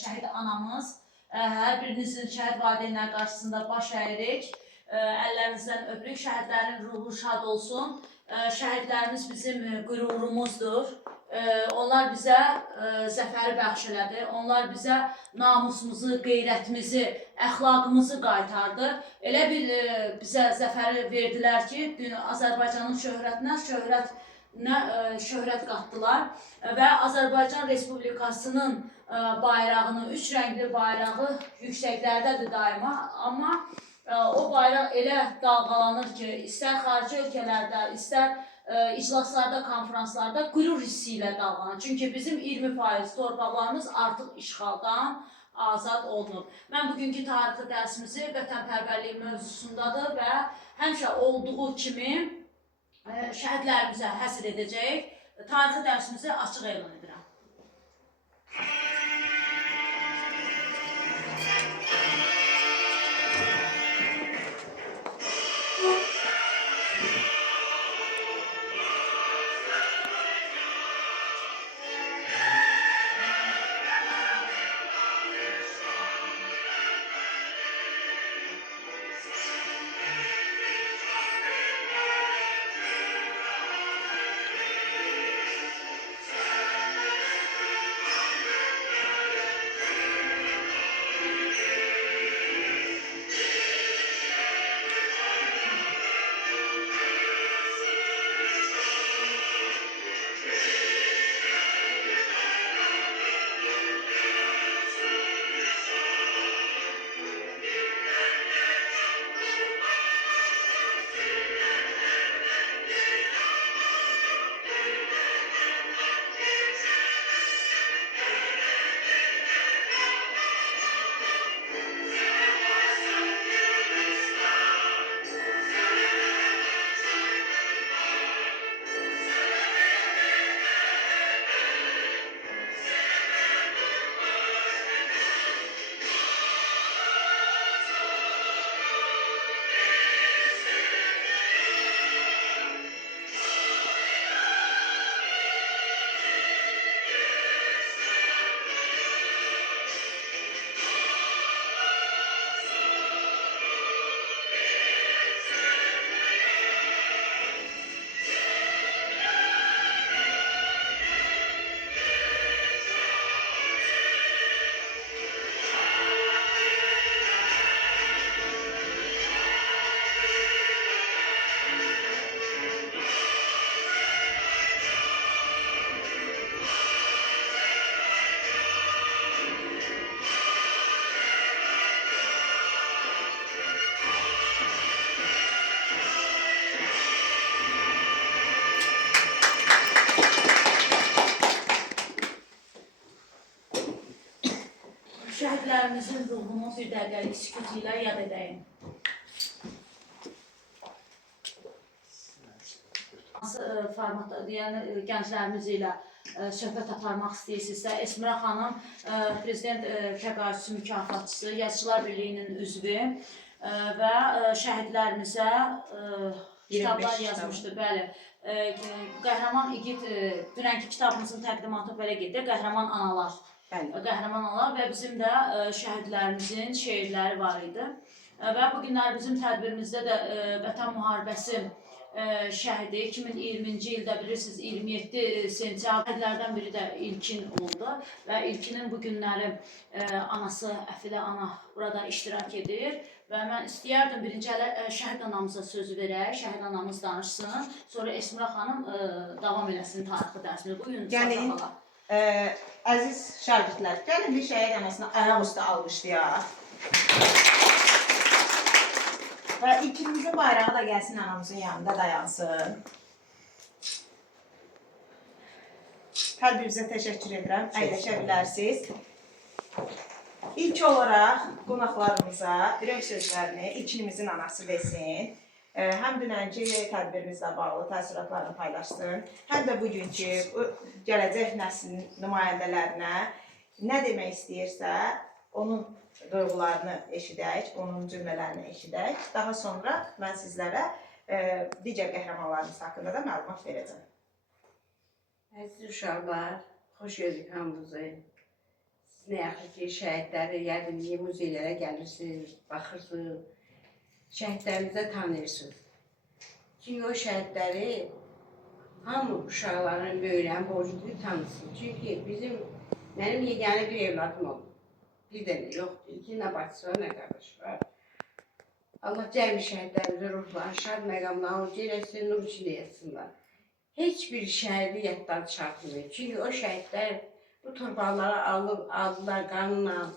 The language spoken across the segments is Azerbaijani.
şəhid anamız. Hər birinizin şəhid valideynlər qarşısında baş əyirik. Əllərinizdən öpürük. Şəhidlərin ruhu şad olsun. Şəhidlərimiz bizim qürurumuzdur. Onlar bizə zəfəri bəxş elədi. Onlar bizə namusumuzu, qeyrətimizi, əxlaqımızı qaytardı. Elə bir bizə zəfəri verdilər ki, Azərbaycanın şöhrət qatdılar və Azərbaycan Respublikasının bayrağını, üç rəngli bayrağı yüksəklərdədir daima. Amma o bayraq elə dalğalanır ki, istər xarici ölkələrdə, istər iclaslarda, konferanslarda qürur hissi ilə dalğalanır. Çünki bizim 20% torpaqlarımız artıq işğaldan azad olunub. Mən bugünkü tarixi dərsimizi vətənpərvərlik mövzusundadır və həmişə olduğu kimi şəhidlərimizə həsr edəcəyik. Tarixi dərsimizi açıq elan edirəm. Şəhidlərimizin ruhunu bir dəqiqəlik sükut ilə yad edəyim. Hansı formatda, yəni gənclərimiz ilə söhbət aparmaq istəyirsinizsə, Esmira xanım, Prezident təqaüdçü mükafatçısı, Yazıçılar Birliyinin üzvü və şəhidlərimizə kitablar yazmışdı. Bəli, Qəhrəman İgid, dünənki kitabımızın təqdimatı belə gedir, Qəhrəman Analar. Qəhrəman Analar və bizim də şəhidlərimizin şeirləri var idi. Və bu günlər bizim tədbirimizdə də Vətən Müharibəsi şəhidi 2020-ci ildə bilirsiniz 27 sentyabr şəhidlərdən biri də İlkin oldu və İlkinin bu günləri anası Əfilə ana burada iştirak edir və mən istəyərdim birinci şəhid anamıza söz verək, şəhid anamız danışsın, sonra Esmira xanım davam eləsin tarixi dərsimiz. Bugün saçaqala. Əziz şagirdlər, gəlin bir şəhid anasını ayaq üstə alqışlayaq. Və ikimizin bayrağı da gəlsin anamızın yanında dayansın. Hər birinizə təşəkkür edirəm, əyləşə bilərsiniz. İlk olaraq qonaqlarımıza ürək sözlərini İlkinimizin anası desin. Həm dünənki tədbirimizlə bağlı təəssüratlarını paylaşsın, həm də bugünkü gələcək nəslin nümayəndələrinə nə demək istəyirsə, onun duyğularını eşidək, onun cümlələrini eşidək. Daha sonra mən sizlərə digər qəhrəmanlarımız haqqında da məlumat verəcəm. Əziz uşaqlar, xoş gördük hamınızı. Nə yaxşı ki, şəhidləri yəqin muzeylərə gəlirsiniz, baxırsınız, şəhidlərimizə tanıyırsınız. Çünki o şəhidləri hamı uşaqların, böyüklərin borcudur tanısın. Çünki mənim yeganə bir evladım oldu. Bir dənə yoxdur. İki nə bacısı var, nə qardaşı var. Allah cəmi şəhidlərimizə ruhları şad məqamlarını uca eləsin, nur içində yatsınlar. Heç bir şəhidi yaddan çıxartmıyor. Çünki o şəhidlər bu torpaqları aldılar qanla,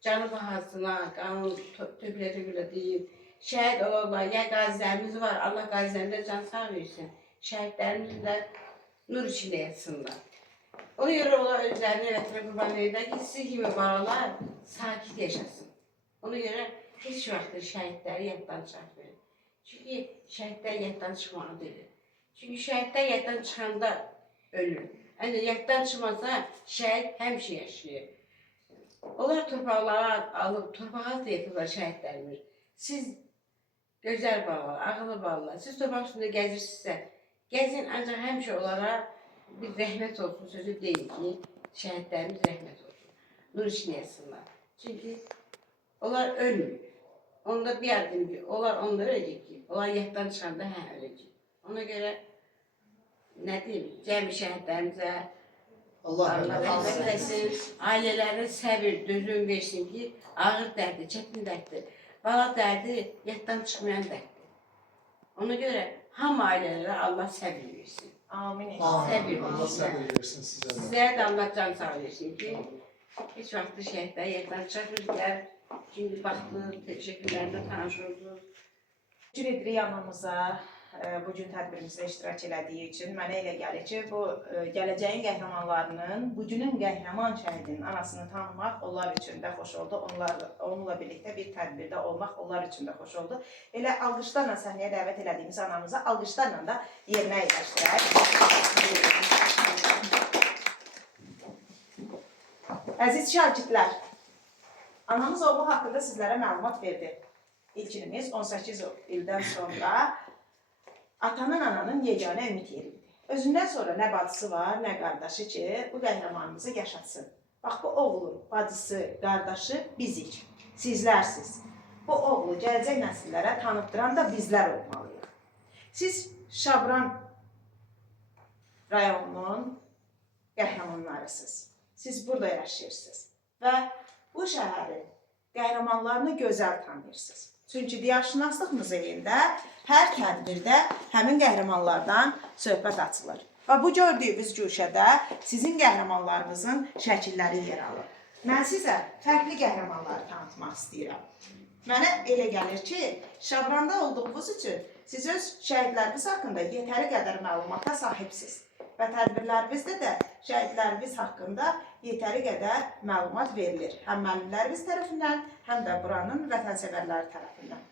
canı bahasına, qanın tökülə deyib. Şəhid olurlar, ya qazilərimiz var, Allah qazilərimizə can sağ versin. Şəhidlərimiz də nur içində yatsınlar. Ona görə onlar özlərini vətənə qurban verirlər ki, siz kimi balalar sakit yaşasın. Ona görə heç vaxt şəhidləri yaddan çıxartmıyor. Çünki şəhidlər yaddan çıxmağı deyil. Çünki şəhidlər yaddan çıxanda ölür. Ancaq yaddan çıxmasa şəhid həmişə yaşayır. Onlar torpaqlara alıb, torpağa da yapırlar şəhidlərimiz. Siz gözəl balalar, ağıllı balalar, siz torpaq üstündə gəzirsinizsə, gəzin, ancaq həmişə onlara bir rəhmət olsun sözü deyil ki, şəhidlərimiz rəhmət olsun. Nur içində yatsınlar. Çünki onlar ölmür. Onda bir adım ki, onlar onda öləcək ki, onlar yaddan çıxanda öləcək. Ona görə nə deyim, cəmi şəhidlərimizə Allah rəhmət eləsin, ailələrinin səbir, dözüm versin ki, ağır dərdi, çətin dərdi, bala dərdi, yaddan çıxmayan dərdi. Ona görə hamı ailələrə Allah səbir versin. Amin. Səbir Allah səbir versin sizə. Sizlərə də Allah can sağ versin ki, heç vaxt şəhidlər yaddan çıxmırlar. Şimdi baxdınız, təşəkkürlərlə tanış oldunuz. Təşəkkür edirik yanımıza bugün tədbirimizdə iştirak elədiyi üçün. Mənə elə gəlir ki, bu gələcəyin qəhrəmanlarının, bugünün qəhrəman şəhidinin anasını tanımaq onlar üçün də xoş oldu. Onunla birlikdə bir tədbirdə olmaq onlar üçün də xoş oldu. Elə alqışlarla səhnəyə dəvət elədiyimiz anamıza alqışlarla da yerinə yerləşdirək. Əziz şagirdlər, anamız oğlu haqqında sizlərə məlumat verdi. İlkinimiz 18 ildən sonra atanın, ananın yeganə ümid yeridir. Özündən sonra nə bacısı var, nə qardaşı ki, bu qəhrəmanımızı yaşatsın. Bax, bu oğlu, bacısı, qardaşı bizik, sizlərsiniz. Bu oğlu gələcək nəsillərə tanıtdıran da bizlər olmalıyıq. Siz Şabran rayonunun qəhrəmanlarısınız. Siz burada yaşayırsınız və bu şəhərin qəhrəmanlarını gözəl tanıyırsınız. Çünki Diyarşünaslıq Muzeyində hər tədbirdə həmin qəhrəmanlardan söhbət açılır. Və bu gördüyünüz güşədə sizin qəhrəmanlarınızın şəkilləri yer alır. Mən sizə fərqli qəhrəmanları tanıtmaq istəyirəm. Mənə elə gəlir ki, Şabranda olduğunuz üçün siz öz şəhidləriniz haqqında yetəri qədər məlumata sahibsiniz. Və tədbirlərimizdə də şəhidlərimiz haqqında yetəri qədər məlumat verilir. Həm müəllimlərimiz tərəfindən, həm də buranın vətənsevərləri tərəfindən.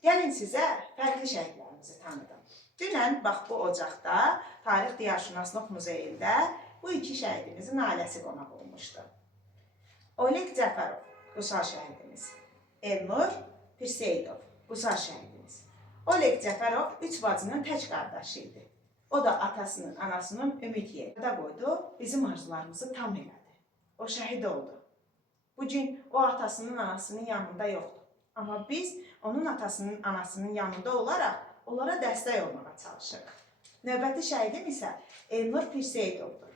Gəlin sizə fərqli şəhidlərimizi tanıdım. Dünən, bax bu ocaqda, Tarix Diyarşünaslıq Muzeyində bu iki şəhidimizin ailəsi qonaq olmuşdu. Oleg Cəfərov, Qusar şəhidimiz. Elnur Pirseyidov, Qusar şəhidimiz. Oleg Cəfərov üç bacının tək qardaşı idi. O da atasının, anasının ümid yerində qoydu, bizim arzularımızı tam elədi. O şəhid oldu. Bugün o atasının, anasının yanında yoxdur. Amma biz onun atasının, anasının yanında olaraq onlara dəstək olmağa çalışırıq. Növbəti şəhidim isə Elnur Pirseyidovdur.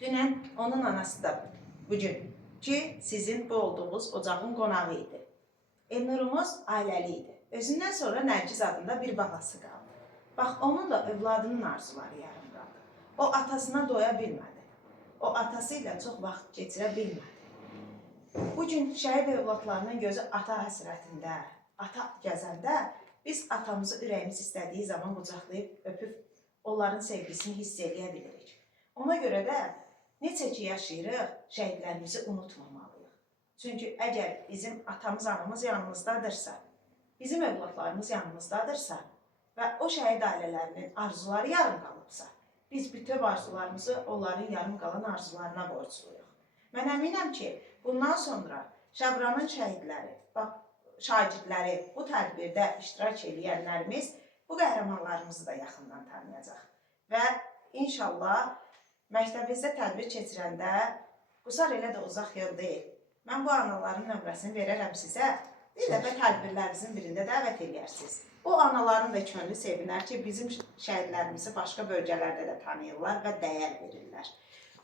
Dünən onun anası da bugün ki, sizin bu olduğunuz ocağın qonağı idi. Elnurumuz ailəli idi. Özündən sonra Nərgiz adında bir balası qaldı. Bax, onun da övladının arzuları yarım qaldı. O atasına doya bilmədi. O atası ilə çox vaxt keçirə bilmədi. Bugün şəhid övladlarının gözü ata həsrətində, ata gəzəndə biz atamızı ürəyimiz istədiyi zaman qucaqlayıb, öpüb, onların sevgisini hiss edə bilirik. Ona görə də necə ki yaşayırıq, şəhidlərimizi unutmamalıyıq. Çünki əgər bizim atamız, anamız yanımızdadırsa, bizim övladlarımız yanımızdadırsa, və o şəhid ailələrinin arzuları yarım qalıbsa, biz bütöv arzularımızı onların yarım qalan arzularına borcluyuq. Mən əminəm ki, bundan sonra Şabranın şəhidləri, şagirdləri, bu tədbirdə iştirak edənlərimiz bu qəhrəmanlarımızı da yaxından tanıyacaq. Və inşallah məktəbimizdə tədbir keçirəndə Qusar elə də uzaq yol deyil. Mən bu anaların nömrəsini verərəm sizə. Bir dəfə tədbirlərimizin birində dəvət edərsiniz. O anaların da könlü sevinər ki, bizim şəhidlərimizi başqa bölgələrdə də tanıyırlar və dəyər verirlər.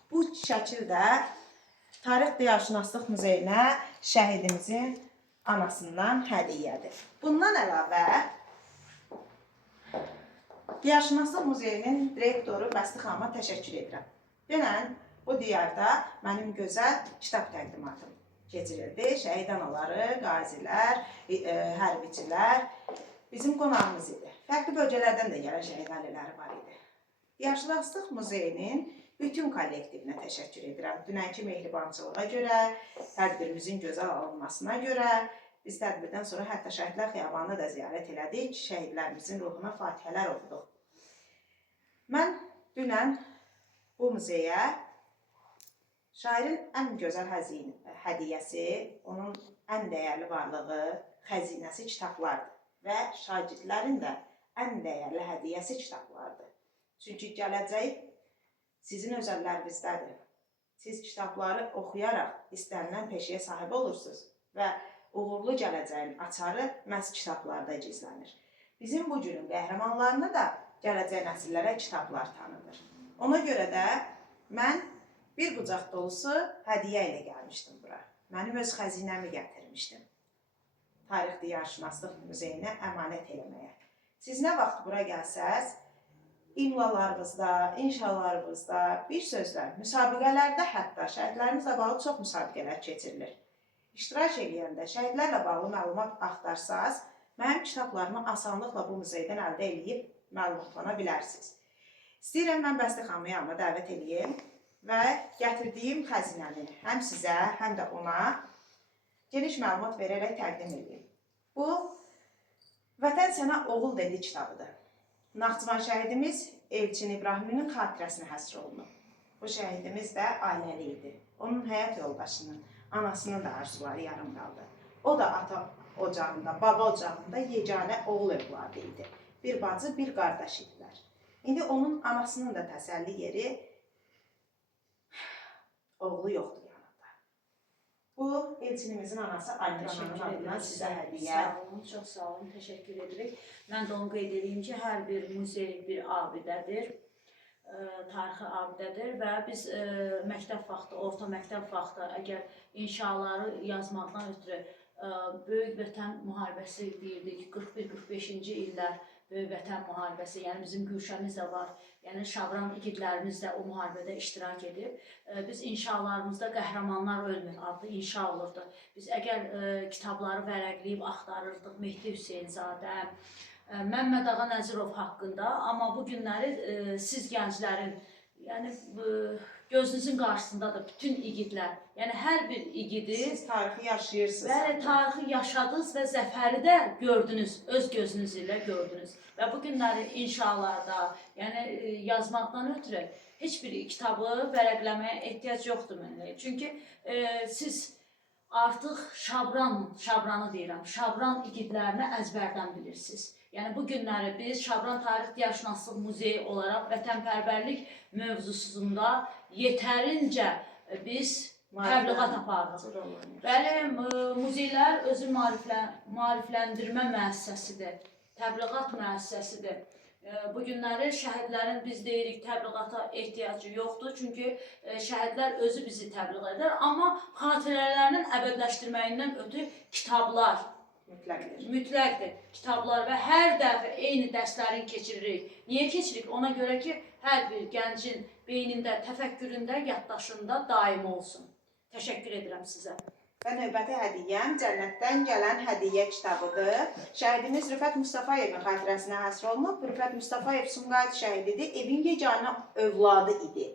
Bu şəkildə Tarix Diyarşünaslıq Muzeyinə şəhidimizin anasından hədiyyədir. Bundan əlavə, Diyarşünaslıq Muzeyinin direktoru Bəsti xanıma təşəkkür edirəm. Dünən bu diyarda mənim gözəl kitab təqdimatım keçirildi. Şəhid anaları, qazilər, hərbiçilər bizim qonağımız idi. Fərqli bölgələrdən də gələn şəhid ailələri var idi. Diyarşünaslıq Muzeyinin bütün kollektivinə təşəkkür edirəm. Dünənki mehribançılığa görə, tədbirimizin gözəl alınmasına görə, biz tədbirdən sonra hətta Şəhidlər Xiyabanını da ziyarət elədik, şəhidlərimizin ruhuna fatihələr oxuduq. Mən dünən bu muzeyə şairin ən gözəl hədiyyəsi, onun ən dəyərli varlığı, xəzinəsi kitablardır və şagirdlərin də ən dəyərli hədiyyəsi kitablardır. Çünki gələcək sizin öz əllərinizdədir. Siz kitabları oxuyaraq istənilən peşəyə sahib olursunuz və uğurlu gələcəyin açarı məhz kitablarda gizlənir. Bizim bu günün qəhrəmanlarını da gələcək nəsillərə kitablar tanınır. Ona görə də mən bir qucaq dolusu hədiyyə ilə gəlmişdim bura. Mənim öz xəzinəmi gətirmişdim. Tarix Diyarşünaslıq Muzeyinə əmanət eləməyə. Siz nə vaxt bura gəlsəz, imlalarınızda, inşalarınızda, bir sözlə, müsabiqələrdə hətta şəhidlərimizlə bağlı çox müsabiqələr keçirilir. İştirak edəndə şəhidlərlə bağlı məlumat axtarsaz, mənim kitablarımı asanlıqla bu muzeydən əldə edib məlumatlana bilərsiniz. İstəyirəm mən Bəsti xanımı yanıma dəvət edeyim və gətirdiyim xəzinəni həm sizə, həm də ona geniş məlumat verərək təqdim edeyim. Bu, Vətən Sənə Oğul dedi kitabıdır. Naxçıvan şəhidimiz Elçin İbrahiminin xatirəsinə həsr olunub. Bu şəhidimiz də ailəli idi. Onun həyat yoldaşının, anasının da arzuları yarım qaldı. O da ata ocağında, baba ocağında yeganə oğul övladı idi. Bir bacı, bir qardaş idilər. İndi onun anasının da təsəlli yeri oğlu yoxdur yanında. Bu, Elçinimizin anası Aytun Hanımın adından sizə hədiyyə. Sağ olun, çox sağ olun, təşəkkür edirik. Mən də onu qeyd edeyim ki, hər bir muzey bir abidədir, tarixi abidədir və biz məktəb vaxtı, orta məktəb vaxtı əgər inşaları yazmaqdan ötürü Böyük Vətən müharibəsi deyirdik, 41-45-ci illər Böyük Vətən müharibəsi, yəni bizim Gülşəmiz də var, yəni Şabran igidlərimiz də o müharibədə iştirak edib. Biz inşalarımızda qəhrəmanlar ölmür adlı inşa olurdu. Biz əgər kitabları vərəqləyib axtarırdıq Mehdi Hüseynzadə, Məmməd Ağa Nəzirov haqqında, amma bu günləri siz gənclərin, yəni gözünüzün qarşısındadır bütün igidlər. Yəni hər bir igidi siz tarixi yaşayırsınız. Bəli, tarixi yaşadınız və zəfəri də gördünüz, öz gözünüz ilə gördünüz. Və bu günləri inşalarda, yəni yazmaqdan ötürü heç bir kitabı vərəqləməyə ehtiyac yoxdur mənə. Çünki siz artıq Şabranı deyirəm, Şabran igidlərini əzbərdən bilirsiniz. Yəni bu günləri biz Şabran Tarix Diyarşünaslıq Muzeyi olaraq vətənpərvərlik mövzusunda yetərincə biz təbliğat apardıq. Bəli, muzeylər özü maarifləndirmə müəssisəsidir, təbliğat müəssisəsidir. Bu günləri şəhidlərin biz deyirik təbliğata ehtiyacı yoxdur, çünki şəhidlər özü bizi təbliğ edir, amma xatirələrinin əbədiləşdirməyindən ötürü kitablar mütləqdir. Kitablar və hər dəfə eyni dərslərini keçiririk. Niyə keçiririk? Ona görə ki, hər bir gəncin beynində, təfəkküründə, yaddaşında daim olsun. Təşəkkür edirəm sizə. Və növbəti hədiyyəm Cənnətdən gələn hədiyyə kitabıdır. Şəhidimiz Rüfət Mustafayevin xatirəsinə həsr olunub. Rüfət Mustafayev Sumqayıt şəhididir. Evin yeganə övladı idi.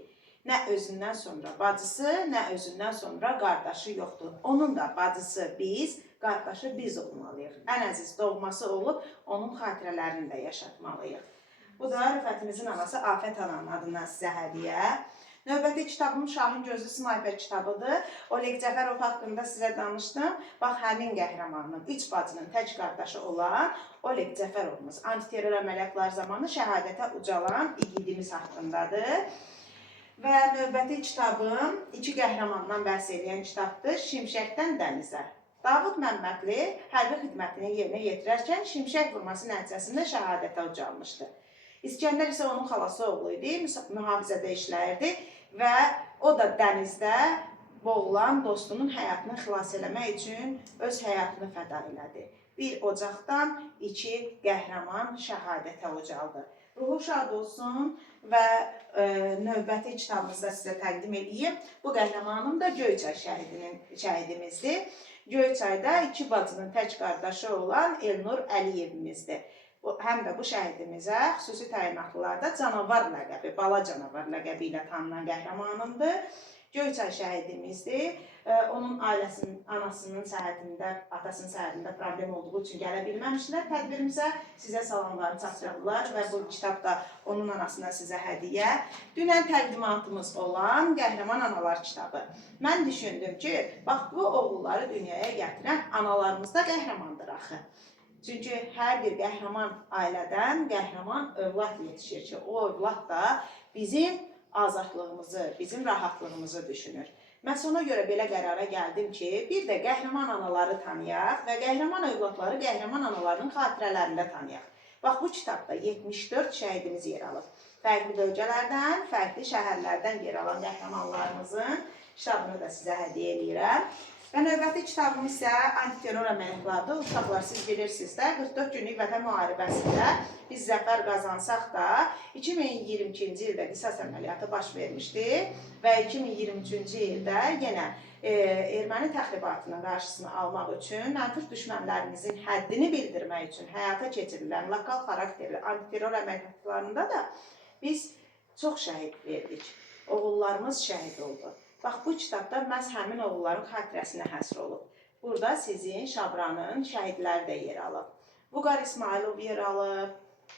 Nə özündən sonra bacısı, nə özündən sonra qardaşı yoxdur. Onun da bacısı biz, qardaşı biz olmalıyıq. Ən əziz doğması olub, onun xatirələrini də yaşatmalıyıq. Bu da Rüfətimizin anası Afət ananın adından sizə hədiyyə. Növbəti kitabım Şahin Gözlü Snayper kitabıdır. Oleg Cəfərov haqqında sizə danışdım. Bax, həmin qəhrəmanın, üç bacının tək qardaşı olan Oleg Cəfərovumuz antiterror əməliyyatlar zamanı şəhadətə ucalan igidimiz haqqındadır. Və növbəti kitabım iki qəhrəmandan bəhs edən kitabdır. Şimşəkdən dənizə. Davud Məmmədli hərbi xidmətini yerinə yetirərkən şimşək vurması nəticəsində şəhadətə ucalmışdı. İskəndər isə onun xalası oğlu idi, mühafizədə işləyirdi və o da dənizdə boğulan dostunun həyatını xilas eləmək üçün öz həyatını fəda elədi. Bir ocaqdan iki qəhrəman şəhadətə ucaldı. Ruhu şad olsun və növbəti kitabımızda sizə təqdim edeyim. Bu qəhrəmanım da Göyçay şəhidimizdir. Göyçayda iki bacının tək qardaşı olan Elnur Əliyevimizdir. Həm də bu şəhidimizə xüsusi təyinatlılarda canavar ləqəbi, bala canavar ləqəbi ilə tanınan qəhrəmanımdır. Göyçay şəhidimizdir. Onun ailəsinin, anasının səhhətində, atasının səhhətində problem olduğu üçün gələ bilməmişdilər. Tədbirimizə sizə salamlarını çatdırdılar və bu kitab da onun anasına sizə hədiyyə. Dünən təqdimatımız olan Qəhrəman Analar kitabı. Mən düşündüm ki, bax bu oğulları dünyaya gətirən analarımız da qəhrəmandır axı. Çünki hər bir qəhrəman ailədən qəhrəman övlad yetişir ki, o övlad da bizim azadlığımızı, bizim rahatlığımızı düşünür. Mən ona görə belə qərara gəldim ki, bir də qəhrəman anaları tanıyaq və qəhrəman övladları qəhrəman analarının xatirələrində tanıyaq. Bax, bu kitabda 74 şəhidimiz yer alıb. Fərqli bölgələrdən, fərqli şəhərlərdən yer alan qəhrəmanlarımızın kitabını da sizə hədiyyə edirəm. Və növbəti kitabım isə antiterror əməliyyatlardır. Uşaqlar, siz bilirsiniz də, 44 günlük vətən müharibəsində biz zəfər qazansaq da 2022-ci ildə qisas əməliyyatı baş vermişdi və 2023-cü ildə yenə erməni təxribatının qarşısını almaq üçün, mənfur düşmənlərimizin həddini bildirmək üçün həyata keçirilən lokal xarakterli antiterror əməliyyatlarında da biz çox şəhid verdik. Oğullarımız şəhid oldu. Bax, bu kitabda məhz həmin oğulların xatirəsinə həsr olub. Burada sizin Şabranın şəhidləri də yer alıb. Vüqar İsmailov yer alıb,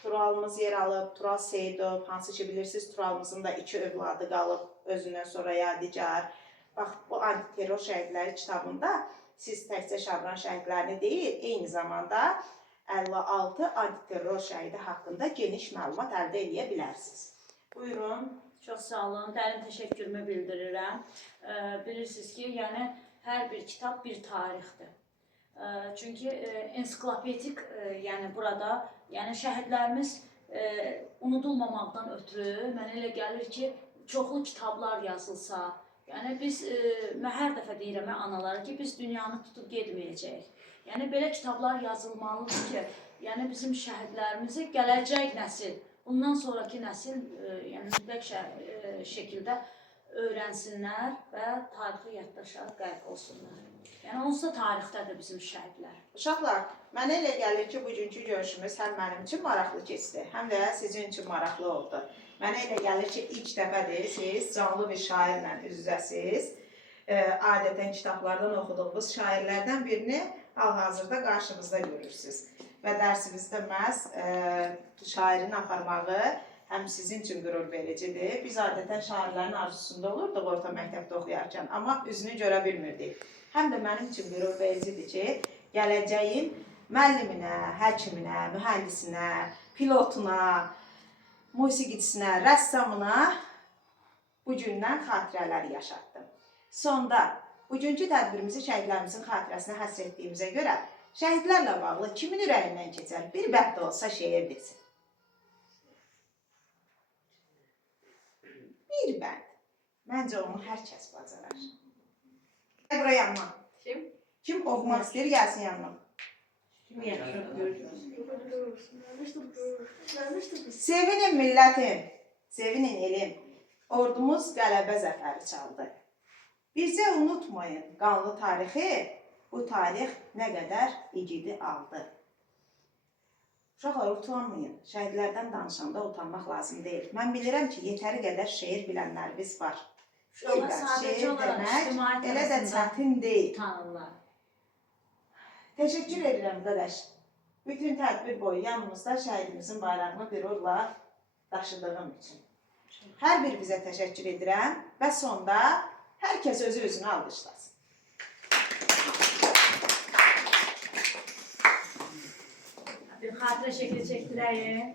Turalımız yer alıb, Tural Seyidov, hansı ki bilirsiniz, Turalımızın da iki övladı qalıb, özündən sonra yadigar. Bax, bu antiterror şəhidləri kitabında siz təkcə Şabran şəhidlərini deyil, eyni zamanda 56 antiterror şəhidi haqqında geniş məlumat əldə edə bilərsiniz. Buyurun. Çox sağ olun, dərin təşəkkürümü bildirirəm. Bilirsiniz ki, yəni hər bir kitab bir tarixdir. Çünki ensiklopedik, yəni burada, yəni şəhidlərimiz unudulmamaqdan ötürü mənə elə gəlir ki, çoxlu kitablar yazılsa, yəni biz, mən hər dəfə deyirəm analara ki, biz dünyanı tutub getməyəcəyik. Yəni belə kitablar yazılmalıdır ki, yəni bizim şəhidlərimizi gələcək nəsil, bundan sonraki nəsil mütləq şəkildə öyrənsinlər və tarixi yaddaşa qərq olsunlar. Yəni onsuz da tarixdədir bizim şəhidlər. Uşaqlar, mənə elə gəlir ki, bugünkü görüşümüz həm mənim üçün maraqlı keçdi, həm də sizin üçün maraqlı oldu. Mənə elə gəlir ki, ilk dəfədir siz canlı bir şairlə üz-üzəsiz. Adətən kitablardan oxuduğunuz şairlərdən birini hal-hazırda qarşınızda görürsünüz. Və dərsimizdə məhz şairin aparmağı həm sizin üçün qürur vericidir. Biz adətən şairlərin arzusunda olurduq orta məktəbdə oxuyarkən, amma üzünü görə bilmirdik. Həm də mənim üçün qürur vericidir ki, gələcəyin müəlliminə, həkiminə, mühəndisinə, pilotuna, musiqiçisinə, rəssamına bugündən xatirələr yaşatdım. Sonda, bugünkü tədbirimizi şəhidlərimizin xatirəsinə həsr etdiyimizə görə şəhidlərlə bağlı kimin ürəyindən keçər, bir bəd də olsa şeir desin. Bir bəd. Məncə onu hər kəs bacarar. Gəl buraya yanıma. Kim? Kim oxumaq istəyir, gəlsin yanıma. Kim yaxşı görürsünüz? Sevinin millətim, sevinin elim. Ordumuz qələbə zəfəri çaldı. Bircə unutmayın qanlı tarixi, bu tarix nə qədər igidi aldı. Uşaqlar, utanmayın. Şəhidlərdən danışanda utanmaq lazım deyil. Mən bilirəm ki, yetəri qədər şeir bilənlərimiz var. Şeir demək elə də çətin deyil. Tanırlar. Təşəkkür edirəm qardaş. Bütün tədbir boyu yanımızda şəhidimizin bayrağını qürurla daşıdığım üçün. Hər bir bizə təşəkkür edirəm və sonda hər kəs özü-özünü alqışlasın. Bir xatirə şəkli çəkdirəyim.